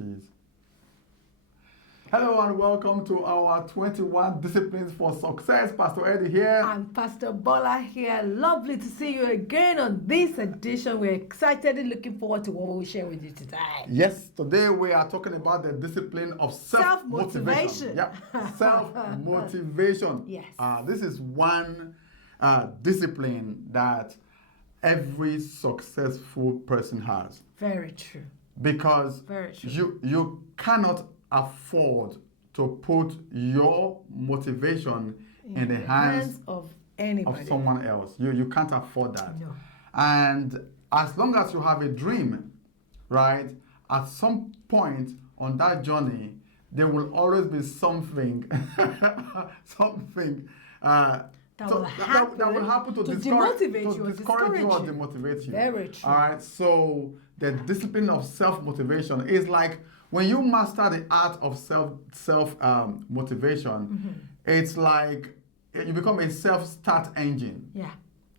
Jeez. Hello and welcome to our 21 Disciplines for Success. Pastor Eddie here. And Pastor Bola here. Lovely to see you again on this edition. We're excitedly looking forward to what we will share with you today. Yes, today we are talking about the discipline of self-motivation. Self-motivation. Yeah, self-motivation. Yes. This is one discipline that every successful person has. Very true. Because Very true. you cannot afford to put your motivation in the hands of anybody. of someone else. You can't afford that. No. And as long as you have a dream, right, at some point on that journey, there will always be something, something that will happen to demotivate you or discourage you or discourage you. demotivate you. Very true. All right. So the discipline of self-motivation is like when you master the art of self motivation, it's like you become a self-start engine. Yeah.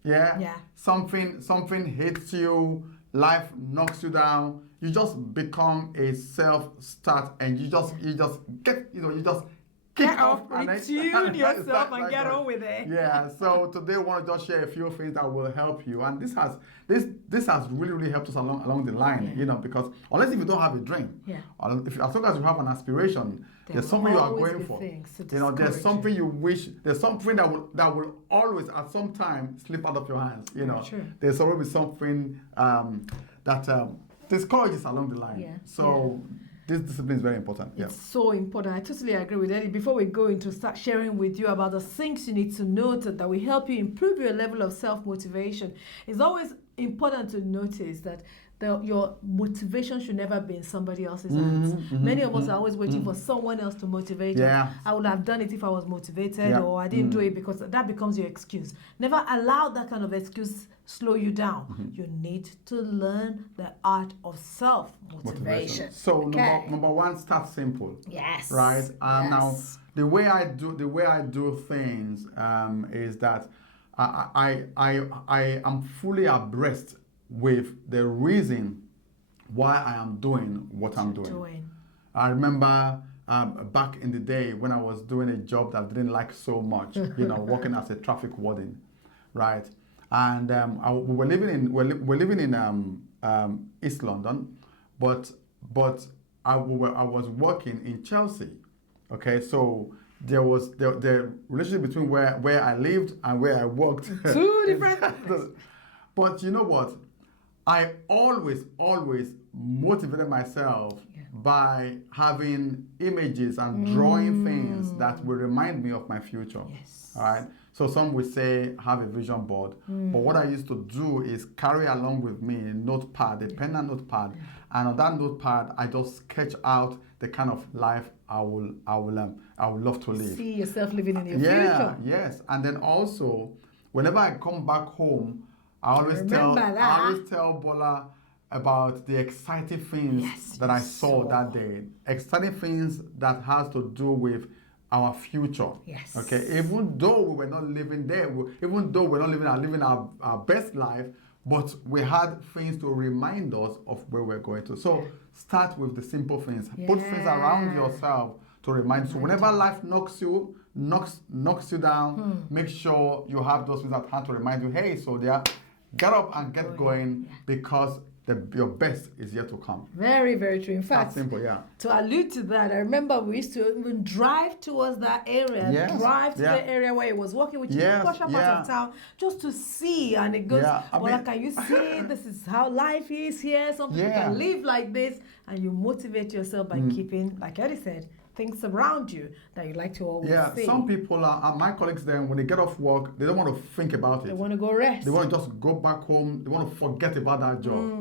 Yeah. Yeah. Something hits you, life knocks you down. You just become a self-start engine. You just get you just kick off and retune yourself and get on with it. Yeah. So today we want to just share a few things that will help you, and this has really helped us along the line. Yeah. because unless if you don't have a dream, or if as long as you have an aspiration, there's something you are going for. There's something you wish. There's something that will always at some time slip out of your hands. True. There's always something that discourages along the line. Yeah. So. This discipline is very important. It's so important. I totally agree with Eddie. Before we go into start sharing with you about the things you need to note that will help you improve your level of self-motivation, it's always important to notice that your motivation should never be in somebody else's hands. Many of us are always waiting for someone else to motivate us. I would have done it if I was motivated, or I didn't do it because that becomes your excuse. Never allow that kind of excuse slow you down. You need to learn the art of self-motivation. So number one, start simple. Yes. Right. Now the way I do things is that I am fully abreast with the reason why I am doing what I'm doing. I remember back in the day when I was doing a job that I didn't like so much, working as a traffic warden, right? And we're living in East London, but I was working in Chelsea. Okay, so there was the relationship between where I lived and where I worked. Two different things. But you know what? I always motivated myself by having images and drawing things that will remind me of my future. Yes. All right. So some would say have a vision board, but what I used to do is carry along with me a notepad, a pen and notepad, and on that notepad I just sketch out the kind of life I will love to live. See yourself living in your future. Yes, and then also whenever I come back home, I always tell Bola about the exciting things that I saw that day. Exciting things that has to do with our future. Yes. Okay. Even though we were not living there, even though we're not living our best life, but we had things to remind us of where we're going to. So start with the simple things. Put things around yourself to remind you. So whenever life knocks you down, make sure you have those things at hand to remind you, hey, so get up and get going because your best is yet to come. Very, very true. In fact, that's simple, to allude to that, I remember we used to even drive towards that area, drive to the area where it was working, which is a posh part of town, just to see. And it goes, can you see this is how life is here? Some people can live like this, and you motivate yourself by keeping, like Eddie said, things around you that you like to always see. Some people are my colleagues then when they get off work, they don't want to think about it. They want to go rest. They want to just go back home. They want to forget about that job.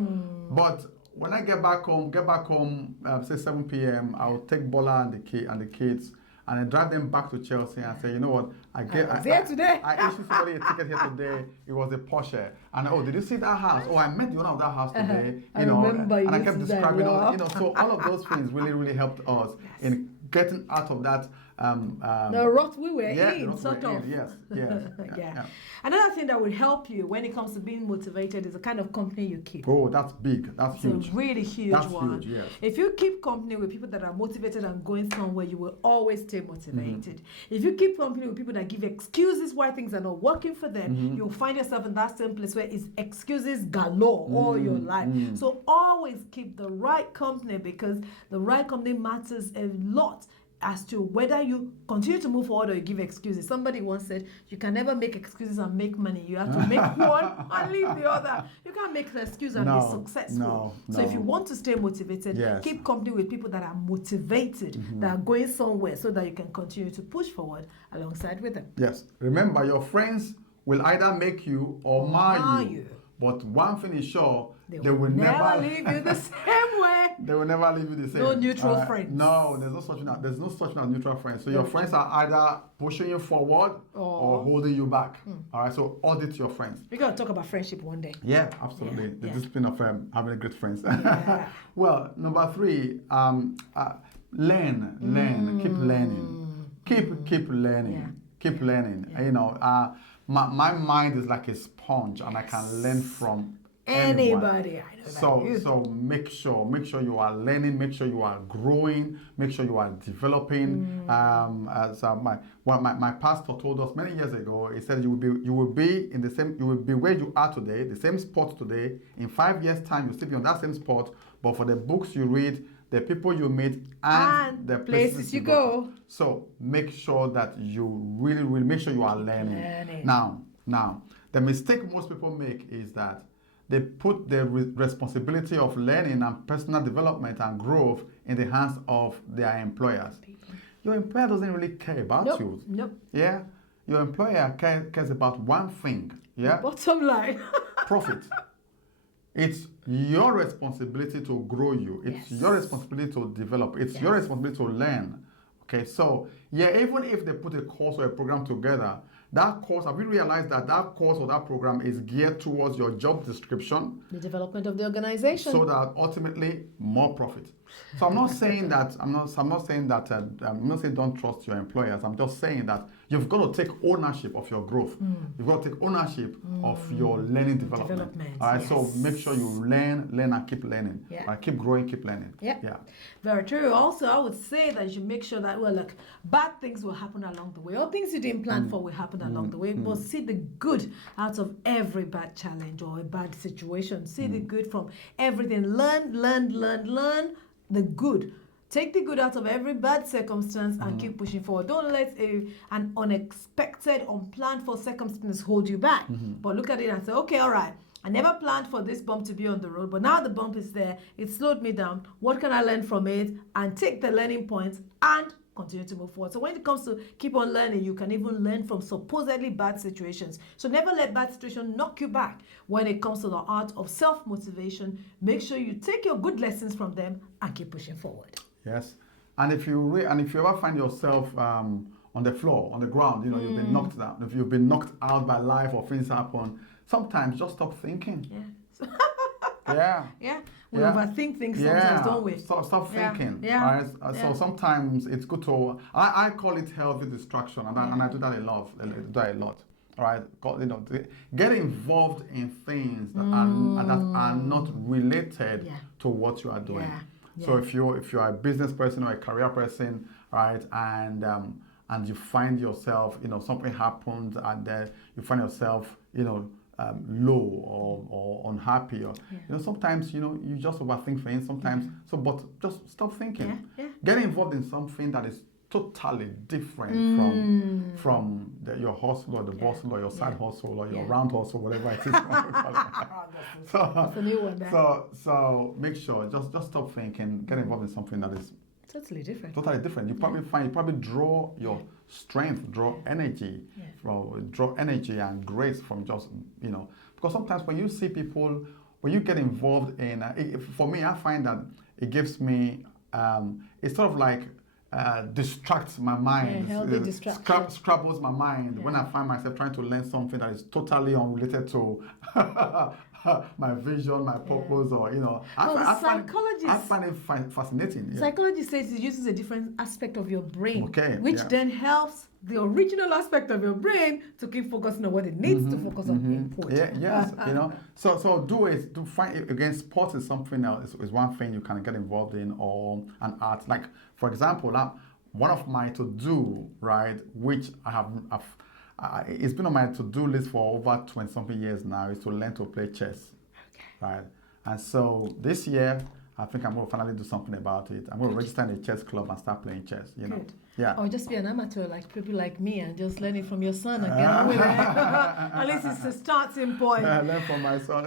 But when I get back home, say 7 p.m., I'll take Bola and the kids and I drive them back to Chelsea and say, you know what, I was here today. I issued somebody a ticket here today. It was a Porsche, and oh, did you see that house? Oh, I met the owner of that house today. I remember and I you kept used to say, describing, wow. so all of those things really helped us Yes. in getting out of that. The rut we were yeah, in, sort of. Yes. Yeah. Another thing that would help you when it comes to being motivated is the kind of company you keep. Oh, that's big. That's It's huge. a really huge That's one. huge, yes. If you keep company with people that are motivated and going somewhere, you will always stay motivated. If you keep company with people that give excuses why things are not working for them, you'll find yourself in that same place where it's excuses galore all your life. So always keep the right company, because the right company matters a lot as to whether you continue to move forward or you give excuses. Somebody once said, you can never make excuses and make money. You have to make one and leave the other. You can't make an excuse and be successful. So if you want to stay motivated, keep company with people that are motivated, that are going somewhere, so that you can continue to push forward alongside with them. Yes. Remember, your friends will either make you or mar you. But one thing is sure, they will never leave you the same way. They will never leave you the same. No neutral friends. No, there's no such thing as neutral friends. So your friends are either pushing you forward or holding you back. All right, so audit your friends. We're going to talk about friendship one day. Yeah, absolutely. The discipline of having great friends. Yeah. Well, number 3, learn, keep learning. Keep learning. Yeah. Keep learning. Yeah. My mind is like a sponge, and I can learn from anybody. I know so make sure you are learning, make sure you are growing, make sure you are developing. As my pastor told us many years ago, he said you will be where you are today, the same spot today. In 5 years' time, you'll still be on that same spot, but for the books you read, the people you meet, and the places you go. So make sure that you really make sure you are learning. Now, the mistake most people make is that they put the responsibility of learning and personal development and growth in the hands of their employers. Your employer doesn't really care about you. Nope. Yeah? Your employer cares about one thing. Yeah? Bottom line. Profit. It's your responsibility to grow you. It's your responsibility to develop. It's your responsibility to learn. Okay, so even if they put a course or a program together, that course, have you realized that course or that program is geared towards your job description? The development of the organization. So that ultimately more profit. So I'm not saying that I'm not saying don't trust your employers. I'm just saying that you've got to take ownership of your growth. You've got to take ownership of your learning development. All right. So make sure you learn and keep learning. Yeah. All right, keep growing, keep learning. Yeah. Yeah. Very true. Also, I would say that you should make sure that bad things will happen along the way, or things you didn't plan for will happen along the way. But see the good out of every bad challenge or a bad situation. See the good from everything. Learn the good. Take the good out of every bad circumstance and keep pushing forward. Don't let an unexpected, unplanned for circumstance hold you back. But look at it and say, okay, all right, I never planned for this bump to be on the road, but now the bump is there. It slowed me down. What can I learn from it? And take the learning points and continue to move forward. So when it comes to keep on learning, you can even learn from supposedly bad situations. So never let bad situation knock you back. When it comes to the art of self-motivation, make sure you take your good lessons from them and keep pushing forward. Yes, and if you ever find yourself on the floor, on the ground, you've been knocked down. If you've been knocked out by life or things happen, sometimes just stop thinking. Yeah. We overthink things sometimes, don't we? Stop thinking. Yeah. Right? So sometimes it's good to. I call it healthy distraction, and I do that a lot. All right, get involved in things that are not related to what you are doing. So if you're a business person or a career person, right, and you find yourself, something happened, and you find yourself, low or unhappy, or sometimes you just overthink things. Sometimes, but just stop thinking. Get involved in something that is totally different from your hustle or the hustle or your side hustle or your round hustle, whatever it is. That's a new one there. So make sure just stop thinking. Get involved in something that is totally different. You probably draw your strength, draw energy, draw energy and grace from just because sometimes when you see people, when you get involved in, for me, I find that it gives me, it's sort of like distracts my mind, healthy distraction. scrabbles my mind when I find myself trying to learn something that is totally unrelated to my vision, my purpose, or I find it fascinating. Yeah. Psychology says it uses a different aspect of your brain, Okay, which then helps the original aspect of your brain to keep focusing on what it needs to focus on. Input. Yeah, yes, So do find again. Sports is something else. Is one thing you can get involved in, or an art. Like for example, one of my to do, right, which it's been on my to do list for over 20 something years now, is to learn to play chess, right? And so this year, I think I'm going to finally do something about it. I'm going to register in a chess club and start playing chess. You know, yeah. Or just be an amateur like people like me and just learn it from your son and get on with it. At least it's a starting point. Learn from my son.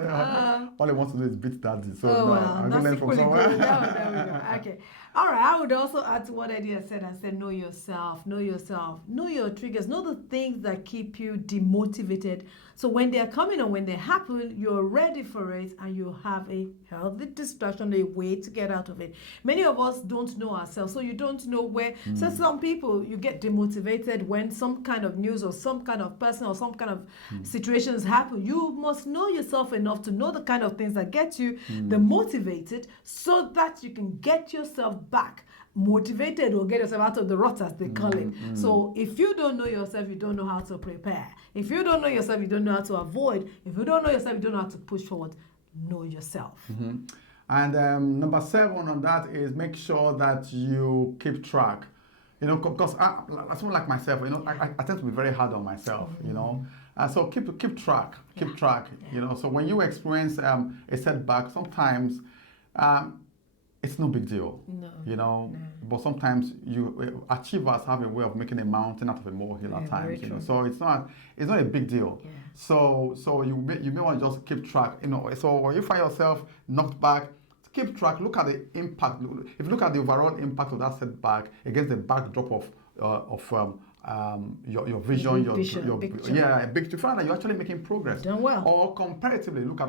All he wants to do is beat daddy. So I'm that's going to learn from somewhere. good. There we go. Okay. All right. I would also add to what Eddie has said and said, know yourself, know your triggers, know the things that keep you demotivated. So when they're coming or when they happen, you're ready for it and you have a healthy distraction, a way to get out of it. Many of us don't know ourselves, so you don't know where. So some people, you get demotivated when some kind of news or some kind of person or some kind of situations happen. You must know yourself enough to know the kind of things that get you demotivated so that you can get yourself back motivated or get yourself out of the rut, as they call it. So if you don't know yourself, you don't know how to prepare. If you don't know yourself, you don't know how to avoid. If you don't know yourself, you don't know how to push forward. Know yourself. And number 7 on that is make sure that you keep track. You know, because someone like myself, you know, I tend to be very hard on myself. You know, so keep track. You know, so when you experience a setback, sometimes. It's no big deal, you know. But sometimes achievers have a way of making a mountain out of a molehill at times, you know. So it's not a big deal. Yeah. So you may want to just keep track, you know. So when you find yourself knocked back, keep track. Look at the impact. If you look at the overall impact of that setback against the backdrop of your vision, your picture. Yeah, big to find that you're actually making progress. Done well. Or comparatively, look at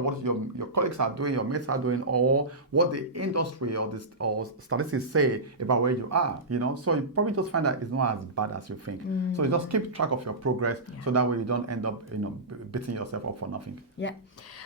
what your colleagues are doing, your mates are doing, or what the industry or statistics say about where you are. You know, so you probably just find that it's not as bad as you think. So you just keep track of your progress, so that way you don't end up, you know, beating yourself up for nothing. Yeah.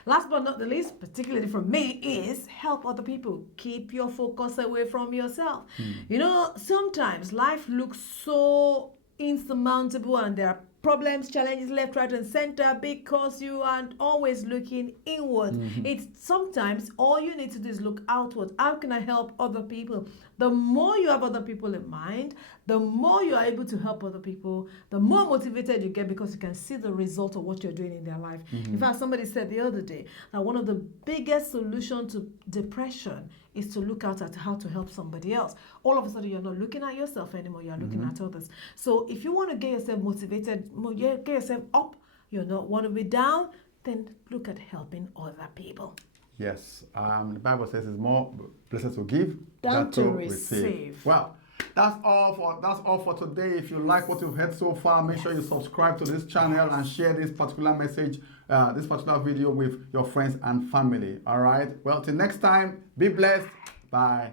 Last but not the least, particularly from me, is help other people. Keep your focus away from yourself. You know, sometimes life looks so insurmountable and there are problems, challenges left, right, and center because you aren't always looking inward. It's sometimes all you need to do is look outward. How can I help other people? The more you have other people in mind, the more you are able to help other people, the more motivated you get because you can see the result of what you're doing in their life. In fact, somebody said the other day that one of the biggest solutions to depression is to look out at how to help somebody else. All of a sudden, you're not looking at yourself anymore, you're looking at others. So if you want to get yourself motivated, get yourself up, you don't want to be down, then look at helping other people. Yes, the Bible says it's more blessed to give than to receive. Well, that's all for today. If you like what you've heard so far, make sure you subscribe to this channel and share this particular message, this particular video with your friends and family. All right. Well, till next time, be blessed. Bye.